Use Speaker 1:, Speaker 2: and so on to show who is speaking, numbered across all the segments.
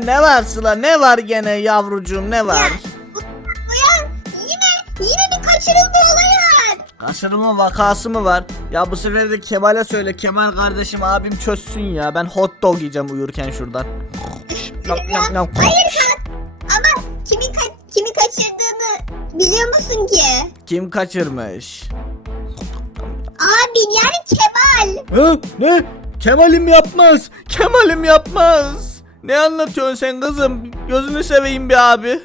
Speaker 1: gene ne var Sıla ne var gene yavrucuğum ne var?
Speaker 2: Uyan yine yine bir kaçırılma olayı var.
Speaker 1: Kaçırılma vakası mı var? Ya bu sefer de Kemal'e söyle Kemal kardeşim abim çözsün ya ben hot dog yiyeceğim uyurken şuradan. Yap, yap, yap.
Speaker 2: Hayır kan. Ama kimi ka- kimi kaçırdığını biliyor musun ki?
Speaker 1: Kim kaçırmış?
Speaker 2: Abi yani Kemal.
Speaker 1: Hı? Ne? Kemal'im yapmaz. Kemal'im yapmaz. Ne anlatıyorsun sen kızım? Gözünü seveyim bir abi.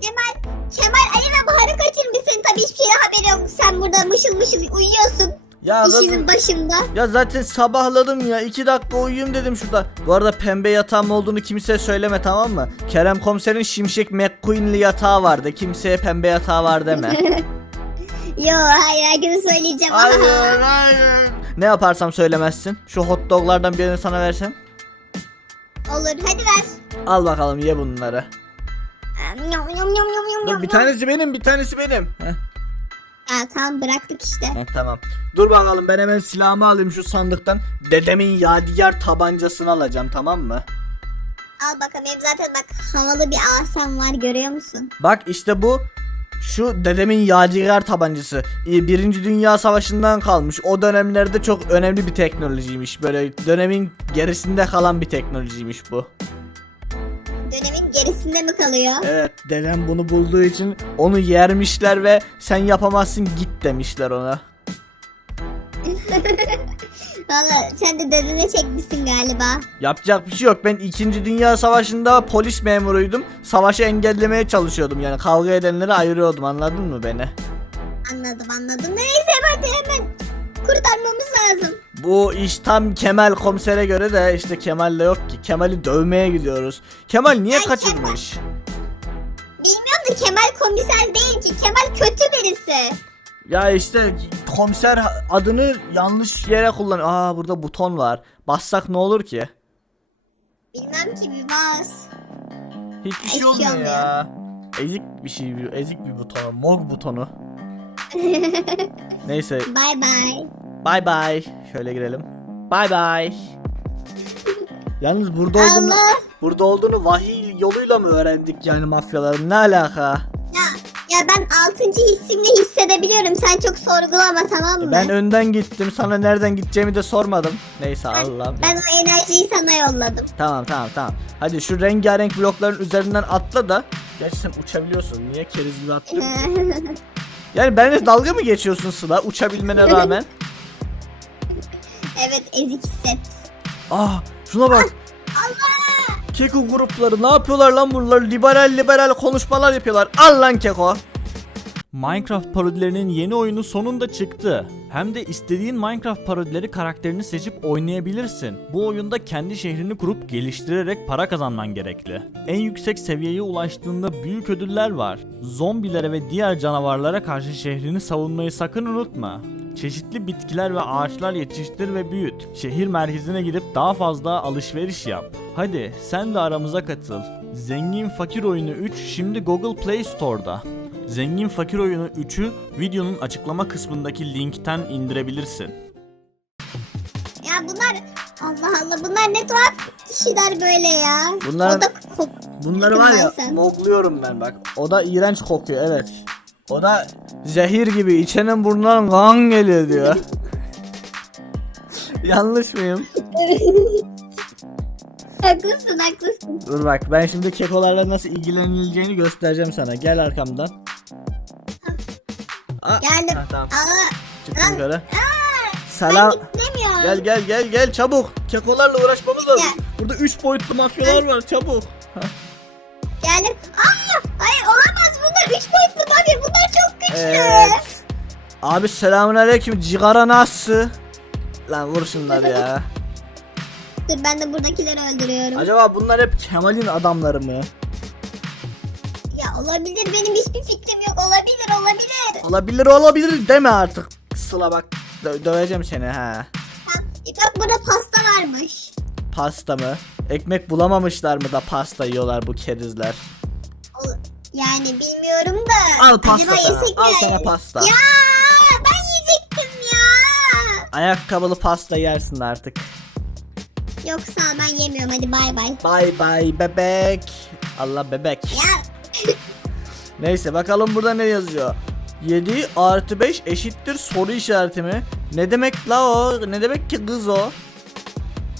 Speaker 2: Kemal Kemal Ali ve Bahar'ı kaçırmışsın. Tabii hiçbir şeyden haberi yok. Sen burada mışıl mışıl uyuyorsun.
Speaker 1: Ya
Speaker 2: İşinin
Speaker 1: kızım,
Speaker 2: başında.
Speaker 1: ya zaten sabahladım ya. iki dakika uyuyayım dedim şurada. Bu arada pembe yatağım olduğunu kimseye söyleme tamam mı? Kerem komiserin Şimşek McQueen'li yatağı vardı. Kimseye pembe yatağı var deme.
Speaker 2: Yo hayır herkese söyleyeceğim.
Speaker 1: hayır hayır. Ne yaparsam söylemezsin. Şu hot doglardan birini sana versem.
Speaker 2: Olur hadi ver.
Speaker 1: Al bakalım ye bunları.
Speaker 2: Yum, yum, yum, yum, yum,
Speaker 1: Dur bir tanesi benim bir tanesi benim. Heh.
Speaker 2: Ha, tamam bıraktık işte.
Speaker 1: Heh, tamam. Dur bakalım ben hemen silahımı alayım şu sandıktan. Dedemin yadigar tabancasını alacağım tamam mı?
Speaker 2: Al bakalım benim zaten bak havalı bir asam var görüyor musun?
Speaker 1: Bak işte bu şu dedemin yadigar tabancası. Ee, Birinci Dünya Savaşı'ndan kalmış. O dönemlerde çok önemli bir teknolojiymiş. Böyle dönemin gerisinde kalan bir teknolojiymiş bu.
Speaker 2: Dönemin gerisinde mi kalıyor?
Speaker 1: Evet dedem bunu bulduğu için onu yermişler ve sen yapamazsın git demişler ona.
Speaker 2: Valla sen de dedene çekmişsin galiba.
Speaker 1: Yapacak bir şey yok. Ben 2. Dünya Savaşı'nda polis memuruydum. Savaşı engellemeye çalışıyordum. Yani kavga edenleri ayırıyordum. Anladın mı beni?
Speaker 2: Anladım anladım. Neyse hadi hemen kurtarmamız lazım.
Speaker 1: Bu iş tam Kemal komisere göre de işte Kemal de yok ki. Kemal'i dövmeye gidiyoruz. Kemal niye
Speaker 2: Ay,
Speaker 1: kaçırmış?
Speaker 2: Bilmiyorum da Kemal komiser değil ki. Kemal kötü birisi.
Speaker 1: Ya işte komiser adını yanlış yere kullanıyor. Aa burada buton var. Bassak ne olur ki?
Speaker 2: Bilmem ki bir bas.
Speaker 1: Hiçbir şey olmuyor
Speaker 2: olmuyor.
Speaker 1: ya. Ezik bir şey, ezik bir butonu. Mog butonu. Neyse
Speaker 2: Bye bye.
Speaker 1: Bye bye. Şöyle girelim. Bye bye. Yalnız burada olduğunu,
Speaker 2: Allah.
Speaker 1: burada olduğunu vahiy yoluyla mı öğrendik yani mafyaların? Ne alaka?
Speaker 2: Ya, ya ben altıncı hissimle hissedebiliyorum. Sen çok sorgulama tamam mı?
Speaker 1: Ben önden gittim. Sana nereden gideceğimi de sormadım. Neyse Allah.
Speaker 2: Ben o enerjiyi sana yolladım.
Speaker 1: Tamam tamam tamam. Hadi şu rengarenk blokların üzerinden atla da. Gerçi sen uçabiliyorsun. Niye keriz gibi atlıyorsun? Yani benimle dalga mı geçiyorsun Sıla uçabilmene rağmen?
Speaker 2: evet ezik hisset.
Speaker 1: Ah şuna bak.
Speaker 2: Allah!
Speaker 1: Keko grupları ne yapıyorlar lan bunlar? Liberal liberal konuşmalar yapıyorlar. Al lan Keko.
Speaker 3: Minecraft parodilerinin yeni oyunu sonunda çıktı. Hem de istediğin Minecraft parodileri karakterini seçip oynayabilirsin. Bu oyunda kendi şehrini kurup geliştirerek para kazanman gerekli. En yüksek seviyeye ulaştığında büyük ödüller var. Zombilere ve diğer canavarlara karşı şehrini savunmayı sakın unutma. Çeşitli bitkiler ve ağaçlar yetiştir ve büyüt. Şehir merkezine gidip daha fazla alışveriş yap. Hadi sen de aramıza katıl. Zengin Fakir Oyunu 3 şimdi Google Play Store'da. Zengin Fakir Oyunu 3'ü videonun açıklama kısmındaki linkten indirebilirsin.
Speaker 2: Ya bunlar Allah Allah bunlar ne tuhaf kişiler böyle ya.
Speaker 1: Bunların-
Speaker 2: O da kok-
Speaker 1: Bunları var ya
Speaker 2: Yakından sen.
Speaker 1: mogluyorum ben bak. O da iğrenç kokuyor evet. O da zehir gibi içenin burnundan kan geliyor diyor. Yanlış mıyım?
Speaker 2: haklısın haklısın.
Speaker 1: Dur bak ben şimdi kekolarla nasıl ilgilenileceğini göstereceğim sana. Gel arkamdan. Aa,
Speaker 2: Geldim.
Speaker 1: ha, tamam.
Speaker 2: Aa,
Speaker 1: Çıktım yukarı. Selam. Gel gel gel gel çabuk. Kekolarla uğraşmamız lazım.
Speaker 2: Gel.
Speaker 1: Burada 3 boyutlu mafyalar var çabuk.
Speaker 2: Geldim. Aa, hayır olamaz bunlar üç boyutlu mafya bunlar çok güçlü.
Speaker 1: Evet. Abi selamünaleyküm. Cigara nasıl? Lan vur şunları ya.
Speaker 2: Dur ben de buradakileri öldürüyorum.
Speaker 1: Acaba bunlar hep Kemal'in adamları mı?
Speaker 2: Ya olabilir benim hiçbir fikrim yok olabilir olabilir.
Speaker 1: Olabilir olabilir deme artık. Sıla bak dö- döveceğim seni ha.
Speaker 2: Ha, e bak burada pasta varmış.
Speaker 1: Pasta mı? Ekmek bulamamışlar mı da pasta yiyorlar bu kerizler?
Speaker 2: O- yani bilmiyorum da.
Speaker 1: Al pasta
Speaker 2: acaba
Speaker 1: sana.
Speaker 2: yesek
Speaker 1: Al sana pasta.
Speaker 2: Ya ben yiyecektim ya.
Speaker 1: Ayakkabılı pasta yersin artık.
Speaker 2: Yoksa ben yemiyorum hadi bay bay.
Speaker 1: Bay bay bebek. Allah bebek.
Speaker 2: Ya
Speaker 1: Neyse bakalım burada ne yazıyor. 7 artı 5 eşittir soru işareti mi? Ne demek la o? Ne demek ki kız o?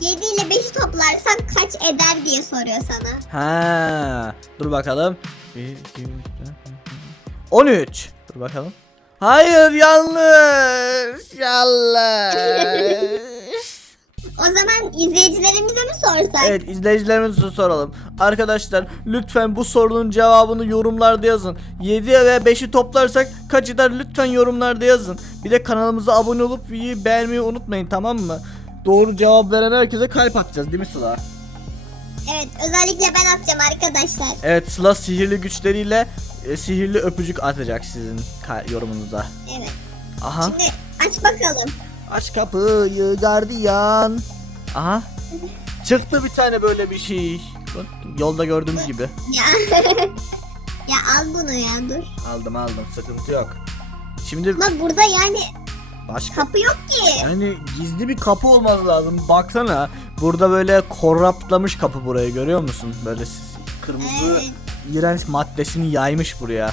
Speaker 2: 7 ile 5'i toplarsan kaç eder diye soruyor sana.
Speaker 1: Ha, dur bakalım. 1, 2, 3, 4, 13. Dur bakalım. Hayır yanlış. Yanlış.
Speaker 2: İzleyicilerimize mi sorsak?
Speaker 1: evet izleyicilerimize soralım. Arkadaşlar lütfen bu sorunun cevabını yorumlarda yazın. 7 ve 5'i toplarsak kaç eder lütfen yorumlarda yazın. Bir de kanalımıza abone olup videoyu beğenmeyi unutmayın tamam mı? Doğru cevap veren herkese kalp atacağız değil mi Sıla?
Speaker 2: Evet özellikle ben atacağım arkadaşlar.
Speaker 1: Evet Sıla sihirli güçleriyle e, sihirli öpücük atacak sizin yorumunuza.
Speaker 2: Evet.
Speaker 1: Aha.
Speaker 2: Şimdi aç bakalım.
Speaker 1: Aç kapıyı gardiyan. Aha. Çıktı bir tane böyle bir şey. Bak, Yolda gördüğümüz gibi.
Speaker 2: Ya. ya al bunu ya dur.
Speaker 1: Aldım aldım sıkıntı yok. Şimdi
Speaker 2: Ama burada yani
Speaker 1: başka
Speaker 2: kapı yok ki.
Speaker 1: yani gizli bir kapı olması lazım. Baksana burada böyle korraptlamış kapı burayı görüyor musun? Böyle s- kırmızı
Speaker 2: Evet.
Speaker 1: iğrenç maddesini yaymış buraya.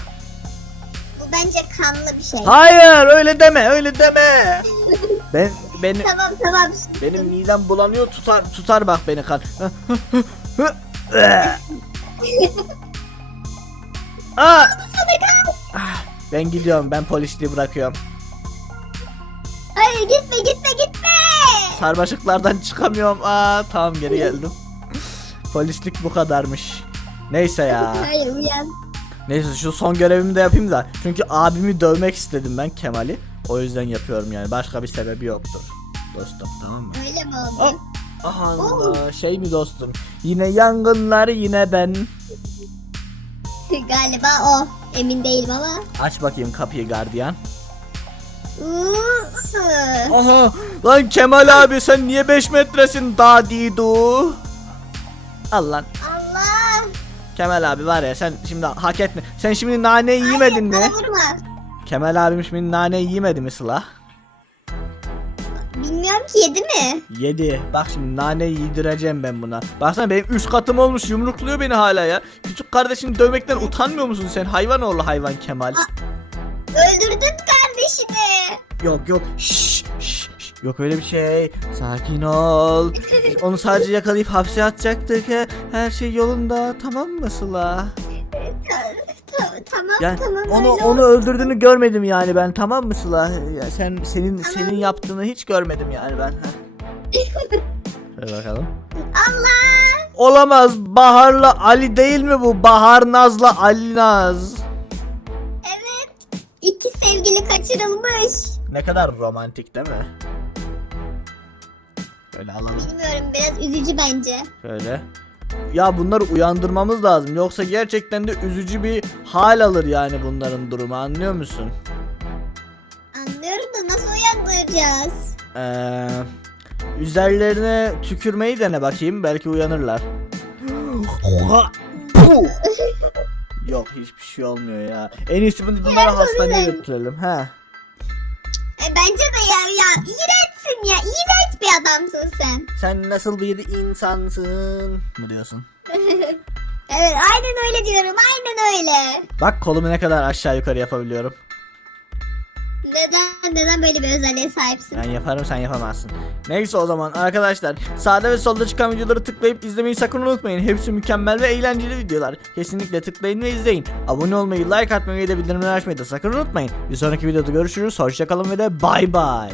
Speaker 2: Bu bence kanlı bir şey.
Speaker 1: Hayır öyle deme öyle deme. ben beni
Speaker 2: Tamam tamam.
Speaker 1: benim midem bulanıyor tutar tutar bak beni kan. Aa! Ah, Ben gidiyorum ben polisliği bırakıyorum.
Speaker 2: Hayır gitme gitme gitme.
Speaker 1: Sarmaşıklardan çıkamıyorum. Aa tamam geri geldim. Polislik bu kadarmış. Neyse ya.
Speaker 2: Hayır uyan.
Speaker 1: Neyse şu son görevimi de yapayım da. Çünkü abimi dövmek istedim ben Kemal'i. O yüzden yapıyorum yani. Başka bir sebebi yoktur. Dostum tamam mı?
Speaker 2: Öyle mi oldu?
Speaker 1: Hop. Aha şey mi dostum? Yine yangınlar yine ben.
Speaker 2: Galiba o. Emin değilim ama.
Speaker 1: Aç bakayım kapıyı gardiyan. Aha lan Kemal abi sen niye 5 metresin dadidu? Al lan.
Speaker 2: Allah.
Speaker 1: Kemal abi var ya sen şimdi hak etme. Sen şimdi nane yemedin mi?
Speaker 2: Bana vurma.
Speaker 1: Kemal abim şimdi nane yemedi mi Sıla?
Speaker 2: Bilmiyorum ki yedi mi?
Speaker 1: Yedi. Bak şimdi nane yedireceğim ben buna. Baksana benim üst katım olmuş yumrukluyor beni hala ya. Küçük kardeşini dövmekten utanmıyor musun sen? Hayvan oğlu hayvan Kemal.
Speaker 2: Öldürdün kardeşini.
Speaker 1: Yok yok. Şşş, şşş. Yok öyle bir şey. Sakin ol. Onu sadece yakalayıp hapse atacaktık. He. Her şey yolunda. Tamam mı Sıla?
Speaker 2: Ta- ta- tamam
Speaker 1: Yani
Speaker 2: tamam
Speaker 1: onu onu öldürdüğünü görmedim yani ben. Tamam mı Sıla? Ya sen senin senin yaptığını hiç görmedim yani ben. Hadi bakalım.
Speaker 2: Allah.
Speaker 1: Olamaz. Bahar'la Ali değil mi bu? Bahar Naz'la Ali Naz.
Speaker 2: Evet. İki sevgili kaçırılmış.
Speaker 1: Ne kadar romantik değil mi? Böyle alalım.
Speaker 2: Bilmiyorum biraz üzücü bence.
Speaker 1: Şöyle. Ya bunları uyandırmamız lazım. Yoksa gerçekten de üzücü bir hal alır yani bunların durumu anlıyor musun?
Speaker 2: Anlıyorum da nasıl uyandıracağız?
Speaker 1: Ee, üzerlerine tükürmeyi dene bakayım. Belki uyanırlar. Yok hiçbir şey olmuyor ya. En iyisi bunları hastaneye götürelim. Ha.
Speaker 2: E, bence de ya ya iğrençsin ya iğrenç bir adamsın sen.
Speaker 1: Sen nasıl bir insansın mı diyorsun?
Speaker 2: Evet aynen öyle diyorum aynen öyle.
Speaker 1: Bak kolumu ne kadar aşağı yukarı yapabiliyorum.
Speaker 2: Neden neden böyle bir özelliğe sahipsin?
Speaker 1: Ben yaparım sen yapamazsın. Neyse o zaman arkadaşlar sağda ve solda çıkan videoları tıklayıp izlemeyi sakın unutmayın. Hepsi mükemmel ve eğlenceli videolar. Kesinlikle tıklayın ve izleyin. Abone olmayı, like atmayı ve de bildirimleri açmayı da sakın unutmayın. Bir sonraki videoda görüşürüz. Hoşçakalın ve de bay bay.